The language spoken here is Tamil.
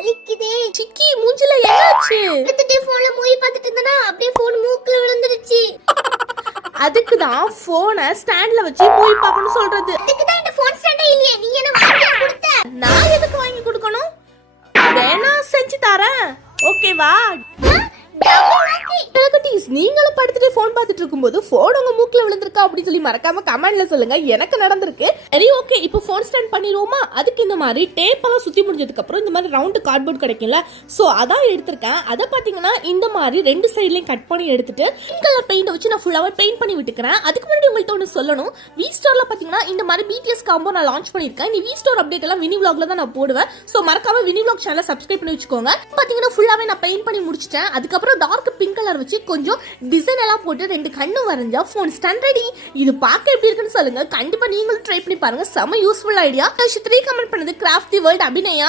வலிக்குதே. சிக்கி மூஞ்சில என்னாச்சு? எடுத்துட்டு போன்ல மூவி பார்த்துட்டு இருந்தனா அப்படியே போன் மூக்குல விழுந்துருச்சு. அதுக்கு தான் போனை ஸ்டாண்ட்ல வச்சு மூவி பார்க்கணும் சொல்றது. அதுக்கு தான் இந்த போன் ஸ்டாண்டே இல்லையே, நீ என்ன வாங்கி கொடுத்த? நான் எதுக்கு வாங்கி கொடுக்கணும்? வேணா செஞ்சு தரேன், ஓகேவா? நீங்களும் படுத்துட்டு போன் பார்த்துட்டு இருக்கும்போது போன் உங்க மூக்குல விழுந்திருக்கா அப்படின்னு சொல்லி மறக்காம கமெண்ட்ல சொல்லுங்க. எனக்கு நடந்திருக்கு. சரி, ஓகே, இப்போ போன் ஸ்டாண்ட் பண்ணிடுவோமா? அதுக்கு இந்த மாதிரி டேப் எல்லாம் சுத்தி முடிஞ்சதுக்கு அப்புறம் இந்த மாதிரி ரவுண்ட் கார்ட்போர்ட் கிடைக்கும்ல, சோ அதான் எடுத்திருக்கேன். அதை பாத்தீங்கன்னா இந்த மாதிரி ரெண்டு சைட்லயும் கட் பண்ணி எடுத்துட்டு பிங்க் கலர் பெயிண்ட் வச்சு நான் ஃபுல்லாவே பெயிண்ட் பண்ணி விட்டுக்கிறேன். அதுக்கு முன்னாடி உங்கள்ட்ட ஒன்று சொல்லணும். வி ஸ்டோர்ல பாத்தீங்கன்னா இந்த மாதிரி பிடிஎஸ் காம்போ நான் லான்ச் பண்ணிருக்கேன். நீ வி ஸ்டோர் அப்டேட் எல்லாம் வினி vlogல தான் நான் போடுவேன். சோ மறக்காம வினி vlog சேனலை சப்ஸ்கிரைப் பண்ணி வச்சுக்கோங்க. பாத்தீங்கன்னா ஃபுல்லாவே நான் பெயிண்ட் பண்ணி முடிச்சிட்டேன். அதுக்கப்புறம் டார்க் பிங்க் கலர் வச்சு கொஞ்சம் டிசைன் எல்லாம் போட்டு ரெண்டு கண்ணு வரைஞ்சா போன் ஸ்டாண்ட் ரெடி. இது பார்க்க எப்படி இருக்குன்னு சொல்லுங்க. கண்டிப்பா நீங்களும் ட்ரை பண்ணி பாருங்க. செம யூஸ்ஃபுல் ஐடியா. 3 கமெண்ட் பண்ணது கிராஃப்ட் தி வேர்ல்ட் அபிநயா.